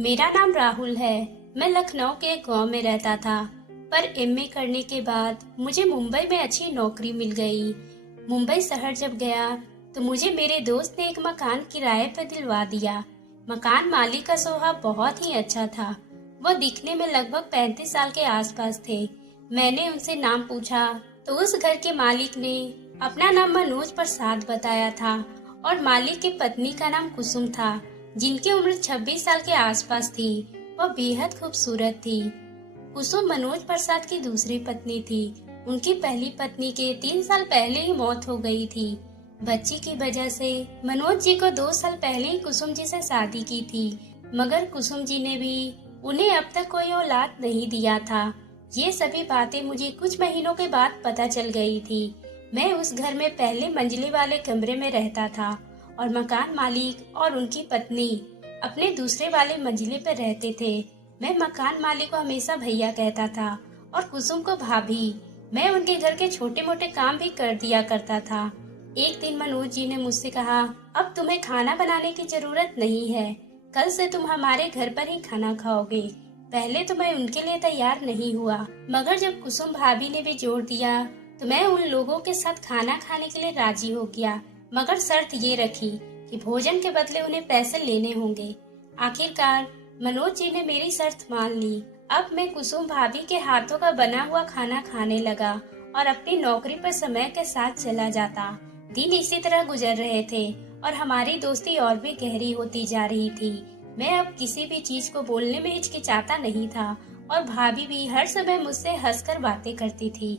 मेरा नाम राहुल है। मैं लखनऊ के एक गांव में रहता था, पर एमए करने के बाद मुझे मुंबई में अच्छी नौकरी मिल गई। मुंबई शहर जब गया तो मुझे मेरे दोस्त ने एक मकान किराए पर दिलवा दिया। मकान मालिक का स्वभाव बहुत ही अच्छा था। वह दिखने में लगभग 35 साल के आसपास थे। मैंने उनसे नाम पूछा तो उस घर के मालिक ने अपना नाम मनोज प्रसाद बताया था और मालिक की पत्नी का नाम कुसुम था, जिनकी उम्र 26 साल के आसपास थी। वह बेहद खूबसूरत थी। कुसुम मनोज प्रसाद की दूसरी पत्नी थी। उनकी पहली पत्नी के 3 साल पहले ही मौत हो गई थी। बच्ची की वजह से मनोज जी को 2 साल पहले ही कुसुम जी से शादी की थी, मगर कुसुम जी ने भी उन्हें अब तक कोई औलाद नहीं दिया था। ये सभी बातें मुझे कुछ महीनों के बाद पता चल गई थी। मैं उस घर में पहले मंजिले वाले कमरे में रहता था और मकान मालिक और उनकी पत्नी अपने दूसरे वाले मंजिले पर रहते थे। मैं मकान मालिक को हमेशा भैया कहता था और कुसुम को भाभी। मैं उनके घर के छोटे मोटे काम भी कर दिया करता था। एक दिन मनोज जी ने मुझसे कहा, अब तुम्हें खाना बनाने की जरूरत नहीं है, कल से तुम हमारे घर पर ही खाना खाओगे। पहले तो मैं उनके लिए तैयार नहीं हुआ, मगर जब कुसुम भाभी ने भी जोर दिया तो मैं उन लोगों के साथ खाना खाने के लिए राजी हो गया, मगर शर्त ये रखी कि भोजन के बदले उन्हें पैसे लेने होंगे। आखिरकार मनोज जी ने मेरी शर्त मान ली। अब मैं कुसुम भाभी के हाथों का बना हुआ खाना खाने लगा और अपनी नौकरी पर समय के साथ चला जाता। दिन इसी तरह गुजर रहे थे और हमारी दोस्ती और भी गहरी होती जा रही थी। मैं अब किसी भी चीज को बोलने में हिचकिचाता नहीं था और भाभी भी हर समय मुझसे हंसकर बातें करती थी।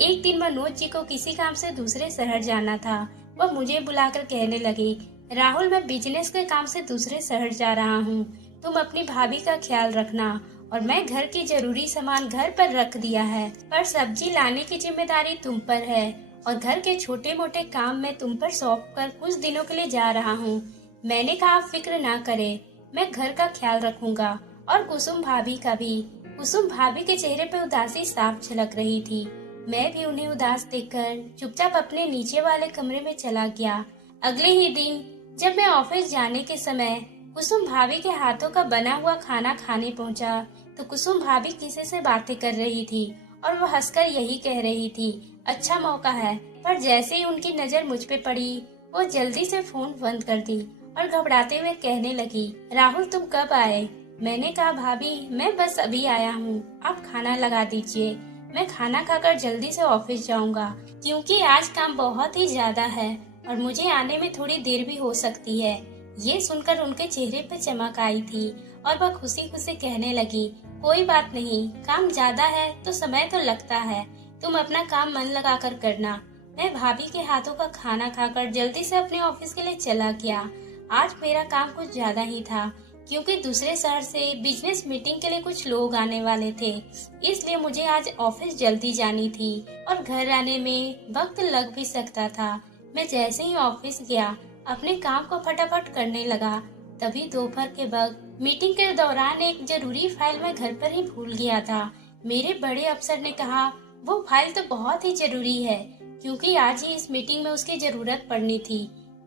एक दिन मनोज जी को किसी काम से दूसरे शहर जाना था। वह मुझे बुलाकर कहने लगे, राहुल, मैं बिजनेस के काम से दूसरे शहर जा रहा हूँ, तुम अपनी भाभी का ख्याल रखना। और मैं घर की जरूरी सामान घर पर रख दिया है, पर सब्जी लाने की जिम्मेदारी तुम पर है और घर के छोटे मोटे काम मैं तुम पर सौंप कर कुछ दिनों के लिए जा रहा हूँ। मैंने कहा, आप फिक्र ना करे, मैं घर का ख्याल रखूंगा और कुसुम भाभी का भी। कुसुम भाभी के चेहरे पे उदासी साफ झलक रही थी। मैं भी उन्हें उदास देखकर चुपचाप अपने नीचे वाले कमरे में चला गया। अगले ही दिन जब मैं ऑफिस जाने के समय कुसुम भाभी के हाथों का बना हुआ खाना खाने पहुंचा, तो कुसुम भाभी किसी से बातें कर रही थी और वो हंसकर यही कह रही थी, अच्छा मौका है। पर जैसे ही उनकी नजर मुझ पे पड़ी, वो जल्दी से फोन बंद कर दी और घबराते हुए कहने लगी, राहुल, तुम कब आए? मैंने कहा, भाभी, मैं बस अभी आया हूँ, आप खाना लगा दीजिए। मैं खाना खाकर जल्दी से ऑफिस जाऊंगा, क्योंकि आज काम बहुत ही ज्यादा है और मुझे आने में थोड़ी देर भी हो सकती है। ये सुनकर उनके चेहरे पर चमक आई थी और वह खुशी खुशी कहने लगी, कोई बात नहीं, काम ज्यादा है तो समय तो लगता है, तुम अपना काम मन लगाकर करना। मैं भाभी के हाथों का खाना खाकर जल्दी से अपने ऑफिस के लिए चला गया। आज मेरा काम कुछ ज्यादा ही था, क्योंकि दूसरे शहर से बिजनेस मीटिंग के लिए कुछ लोग आने वाले थे, इसलिए मुझे आज ऑफिस जल्दी जानी थी और घर आने में वक्त लग भी सकता था। मैं जैसे ही ऑफिस गया, अपने काम को फटाफट करने लगा। तभी दोपहर के वक्त मीटिंग के दौरान एक जरूरी फाइल मैं घर पर ही भूल गया था। मेरे बड़े अफसर ने कहा, वो फाइल तो बहुत ही जरूरी है, क्योंकि आज ही इस मीटिंग में उसकी जरूरत पड़नी थी,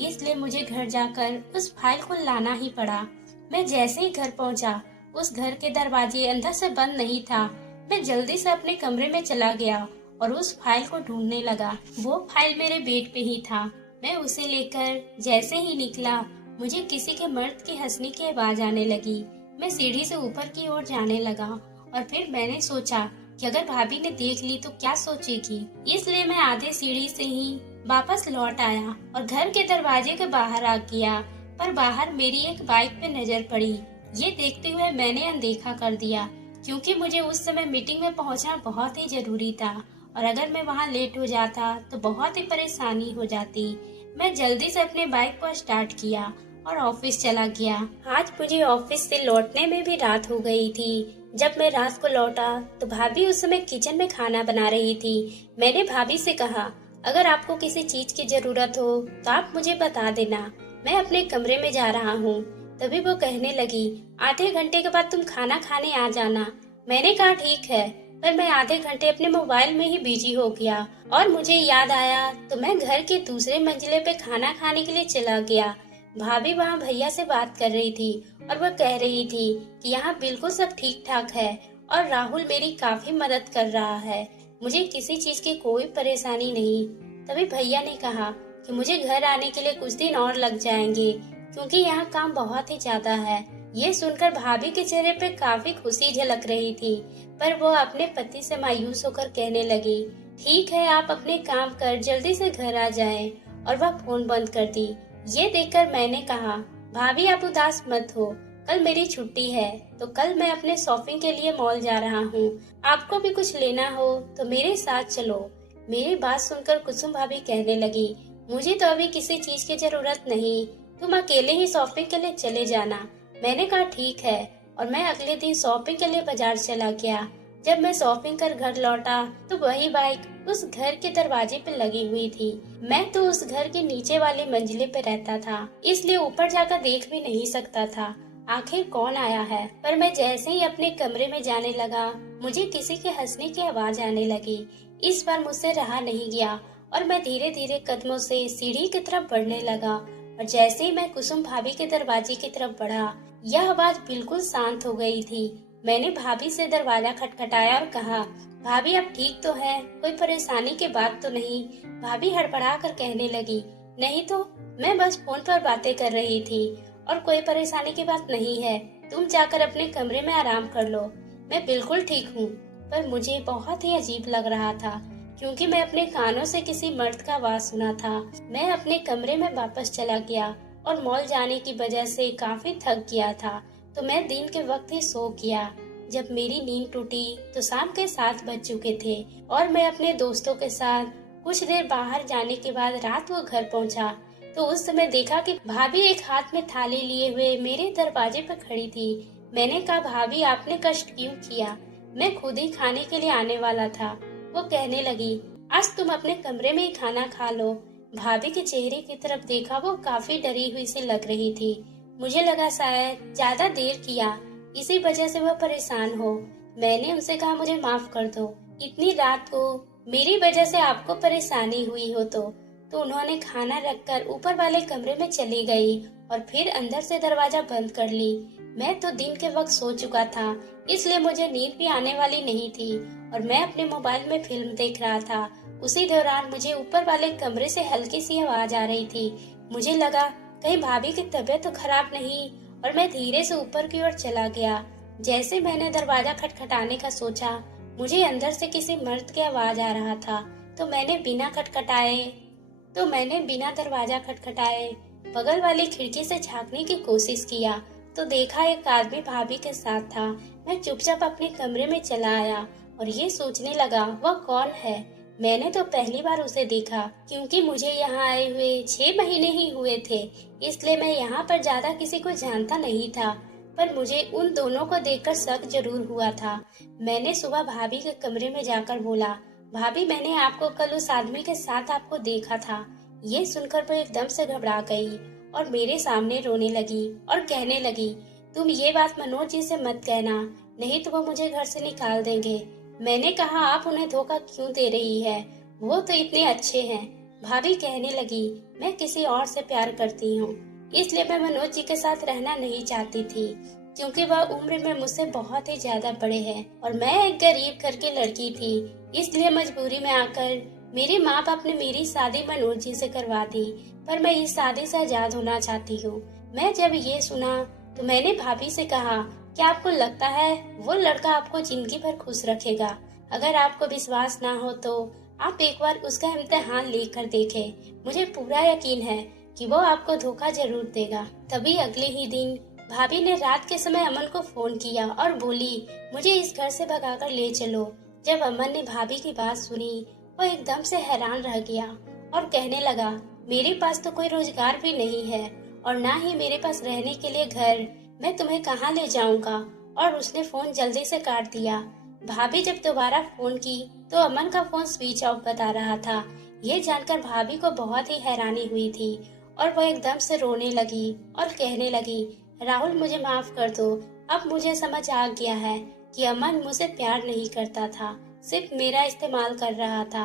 इसलिए मुझे घर जाकर उस फाइल को लाना ही पड़ा। मैं जैसे ही घर पहुंचा, उस घर के दरवाजे अंदर से बंद नहीं था। मैं जल्दी से अपने कमरे में चला गया और उस फाइल को ढूंढने लगा। वो फाइल मेरे बेड पे ही था। मैं उसे लेकर जैसे ही निकला, मुझे किसी के मर्द की हंसने की आवाज आने लगी। मैं सीढ़ी से ऊपर की ओर जाने लगा और फिर मैंने सोचा कि अगर भाभी ने देख ली तो क्या सोचेगी, इसलिए मैं आधे सीढ़ी से ही वापस लौट आया और घर के दरवाजे के बाहर आ गया। पर बाहर मेरी एक बाइक पे नजर पड़ी। ये देखते हुए मैंने अनदेखा कर दिया, क्योंकि मुझे उस समय मीटिंग में पहुंचना बहुत ही जरूरी था और अगर मैं वहां लेट हो जाता तो बहुत ही परेशानी हो जाती। मैं जल्दी से अपने बाइक को स्टार्ट किया और ऑफिस चला गया। आज मुझे ऑफिस से लौटने में भी रात हो गई थी। जब मैं रात को लौटा तो भाभी उस समय किचन में खाना बना रही थी। मैंने भाभी से कहा, अगर आपको किसी चीज की जरूरत हो तो आप मुझे बता देना, मैं अपने कमरे में जा रहा हूँ। तभी वो कहने लगी, आधे घंटे के बाद तुम खाना खाने आ जाना। मैंने कहा, ठीक है, पर मैं आधे घंटे अपने मोबाइल में ही बिजी हो गया और मुझे याद आया तो मैं घर के दूसरे मंजिले पे खाना खाने के लिए चला गया। भाभी वहाँ भैया से बात कर रही थी और वह कह रही थी कि यहाँ बिल्कुल सब ठीक ठाक है और राहुल मेरी काफी मदद कर रहा है। मुझे किसी चीज की कोई परेशानी नहीं। तभी भैया ने कहा कि मुझे घर आने के लिए कुछ दिन और लग जाएंगे क्योंकि यहाँ काम बहुत ही ज्यादा है। ये सुनकर भाभी के चेहरे पे काफी खुशी झलक रही थी, पर वो अपने पति से मायूस होकर कहने लगी, ठीक है, आप अपने काम कर जल्दी से घर आ जाएं। और वह फोन बंद कर दी। ये देखकर मैंने कहा, भाभी आप उदास मत हो, कल मेरी छुट्टी है तो कल मैं अपने शॉपिंग के लिए मॉल जा रहा हूँ। आपको भी कुछ लेना हो तो मेरे साथ चलो। मेरी बात सुनकर कुसुम भाभी कहने लगी, मुझे तो अभी किसी चीज की जरूरत नहीं, तुम अकेले ही शॉपिंग के लिए चले जाना। मैंने कहा ठीक है, और मैं अगले दिन शॉपिंग के लिए बाजार चला गया। जब मैं शॉपिंग कर घर लौटा तो वही बाइक उस घर के दरवाजे पे लगी हुई थी। मैं तो उस घर के नीचे वाली मंजिले पे रहता था, इसलिए ऊपर जाकर देख भी नहीं सकता था आखिर कौन आया है। पर मैं जैसे ही अपने कमरे में जाने लगा, मुझे किसी के हंसने की आवाज आने लगी। इस बार मुझसे रहा नहीं गया और मैं धीरे धीरे कदमों से सीढ़ी की तरफ बढ़ने लगा। और जैसे ही मैं कुसुम भाभी के दरवाजे की तरफ बढ़ा, यह आवाज बिल्कुल शांत हो गई थी। मैंने भाभी से दरवाजा खटखटाया और कहा, भाभी आप ठीक तो हैं? कोई परेशानी की बात तो नहीं? भाभी हड़बड़ा कर कहने लगी, नहीं तो, मैं बस फोन पर बातें कर रही थी और कोई परेशानी की बात नहीं है। तुम जाकर अपने कमरे में आराम कर लो। मैं बिल्कुल ठीक हूँ। पर मुझे बहुत ही अजीब लग रहा था क्योंकि मैं अपने कानों से किसी मर्द का आवाज सुना था। मैं अपने कमरे में वापस चला गया और मॉल जाने की वजह से काफी थक गया था, तो मैं दिन के वक्त ही सो गया। जब मेरी नींद टूटी तो शाम के 7 बज चुके थे और मैं अपने दोस्तों के साथ कुछ देर बाहर जाने के बाद रात को घर पहुंचा तो उस समय देखा कि भाभी एक हाथ में थाली लिए हुए मेरे दरवाजे पर खड़ी थी। मैंने कहा, भाभी आपने कष्ट क्यों किया? मैं खुद ही खाने के लिए आने वाला था। वो कहने लगी, आज तुम अपने कमरे में ही खाना खा लो। भाभी के चेहरे की तरफ देखा, वो काफी डरी हुई सी लग रही थी। मुझे लगा शायद ज्यादा देर किया, इसी वजह से वह परेशान हो। मैंने उनसे कहा, मुझे माफ कर दो, इतनी रात को मेरी वजह से आपको परेशानी हुई हो तो उन्होंने खाना रखकर ऊपर वाले कमरे में चली गई और फिर अंदर से दरवाजा बंद कर ली। मैं तो दिन के वक्त सो चुका था, इसलिए मुझे नींद भी आने वाली नहीं थी और मैं अपने मोबाइल में फिल्म देख रहा था। उसी दौरान मुझे ऊपर वाले कमरे से हल्की सी आवाज आ रही थी। मुझे लगा कहीं भाभी की तबीयत तो खराब नहीं, और मैं धीरे से ऊपर की ओर चला गया। जैसे मैंने दरवाजा खटखटाने का सोचा, मुझे अंदर से किसी मर्द की आवाज आ रहा था, तो मैंने बिना दरवाजा खटखटाए बगल वाली खिड़की से झांकने की कोशिश किया तो देखा एक आदमी भाभी के साथ था। मैं चुपचाप अपने कमरे में चला आया और ये सोचने लगा, वह कौन है? मैंने तो पहली बार उसे देखा क्योंकि मुझे यहाँ आए हुए 6 महीने ही हुए थे, इसलिए मैं यहाँ पर ज्यादा किसी को जानता नहीं था। पर मुझे उन दोनों को देखकर शक जरूर हुआ था। मैंने सुबह भाभी के कमरे में जाकर बोला, भाभी मैंने आपको कल उस आदमी के साथ आपको देखा था। ये सुनकर वो एकदम से घबरा गई और मेरे सामने रोने लगी और कहने लगी, तुम ये बात मनोज जी से मत कहना, नहीं तो वो मुझे घर से निकाल देंगे। मैंने कहा, आप उन्हें धोखा क्यों दे रही है? वो तो इतने अच्छे हैं। भाभी कहने लगी, मैं किसी और से प्यार करती हूँ, इसलिए मैं मनोज जी के साथ रहना नहीं चाहती थी क्योंकि वह उम्र में मुझसे बहुत ही ज्यादा बड़े हैं और मैं एक गरीब घर की लड़की थी, इसलिए मजबूरी में आकर मेरे माँ बाप ने मेरी शादी मनोज जी से करवा दी। पर मैं इस शादी से आजाद होना चाहती हूँ। मैं जब ये सुना तो मैंने भाभी से कहा, क्या आपको लगता है वो लड़का आपको जिंदगी भर खुश रखेगा? अगर आपको विश्वास ना हो तो आप एक बार उसका इम्तिहान लेकर देखें। मुझे पूरा यकीन है कि वो आपको धोखा जरूर देगा। तभी अगले ही दिन भाभी ने रात के समय अमन को फोन किया और बोली, मुझे इस घर से भगाकर ले चलो। जब अमन ने भाभी की बात सुनी, वो एकदम से हैरान रह गया और कहने लगा, मेरे पास तो कोई रोजगार भी नहीं है और ना ही मेरे पास रहने के लिए घर, मैं तुम्हें कहाँ ले जाऊंगा? और उसने फोन जल्दी से काट दिया। भाभी जब दोबारा फोन की तो अमन का फोन स्विच ऑफ बता रहा था। ये जानकर भाभी को बहुत ही हैरानी हुई थी और वो एकदम से रोने लगी और कहने लगी, राहुल मुझे माफ कर दो, अब मुझे समझ आ गया है कि अमन मुझसे प्यार नहीं करता था, सिर्फ मेरा इस्तेमाल कर रहा था।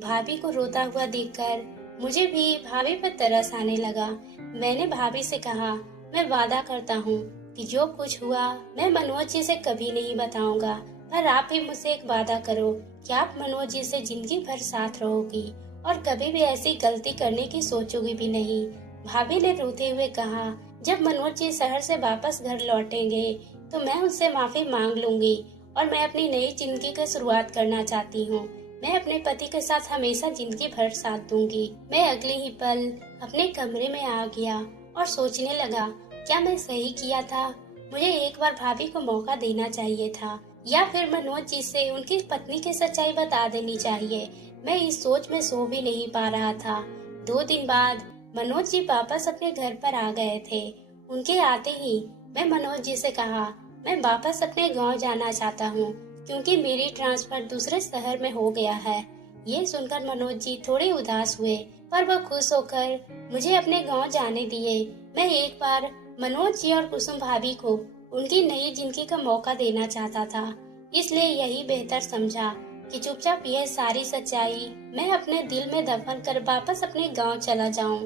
भाभी को रोता हुआ देखकर मुझे भी भाभी पर तरस आने लगा। मैंने भाभी से कहा, मैं वादा करता हूँ कि जो कुछ हुआ मैं मनोज जी से कभी नहीं बताऊंगा, पर आप भी मुझसे एक वादा करो कि आप मनोज जी से जिंदगी भर साथ रहोगी और कभी भी ऐसी गलती करने की सोचोगी भी नहीं। भाभी ने रोते हुए कहा, जब मनोज जी शहर से वापस घर लौटेंगे तो मैं उनसे माफी मांग लूंगी और मैं अपनी नई जिंदगी की शुरुआत करना चाहती हूँ। मैं अपने पति के साथ हमेशा जिंदगी भर साथ दूंगी। मैं अगले ही पल अपने कमरे में आ गया और सोचने लगा, क्या मैं सही किया था? मुझे एक बार भाभी को मौका देना चाहिए था या फिर मनोज जी से उनकी पत्नी की सच्चाई बता देनी चाहिए। मैं इस सोच में सो भी नहीं पा रहा था। 2 दिन बाद मनोज जी वापस अपने घर पर आ गए थे। उनके आते ही मैं मनोज जी से कहा, मैं वापस अपने गांव जाना चाहता हूँ क्योंकि मेरी ट्रांसफर दूसरे शहर में हो गया है। ये सुनकर मनोज जी थोड़े उदास हुए, पर वह खुश होकर मुझे अपने गांव जाने दिए। मैं एक बार मनोज जी और कुसुम भाभी को उनकी नई जिंदगी का मौका देना चाहता था, इसलिए यही बेहतर समझा कि चुपचाप यह सारी सच्चाई मैं अपने दिल में दफन कर वापस अपने गांव चला जाऊं।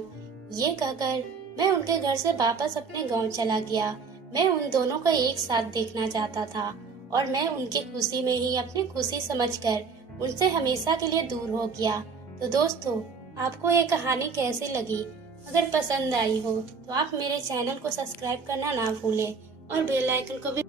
ये कहकर मैं उनके घर से वापस अपने गांव चला गया। मैं उन दोनों को एक साथ देखना चाहता था और मैं उनकी खुशी में ही अपनी खुशी समझकर उनसे हमेशा के लिए दूर हो गया। तो दोस्तों, आपको ये कहानी कैसी लगी? अगर पसंद आई हो तो आप मेरे चैनल को सब्सक्राइब करना ना भूलें और बेल आइकन को भी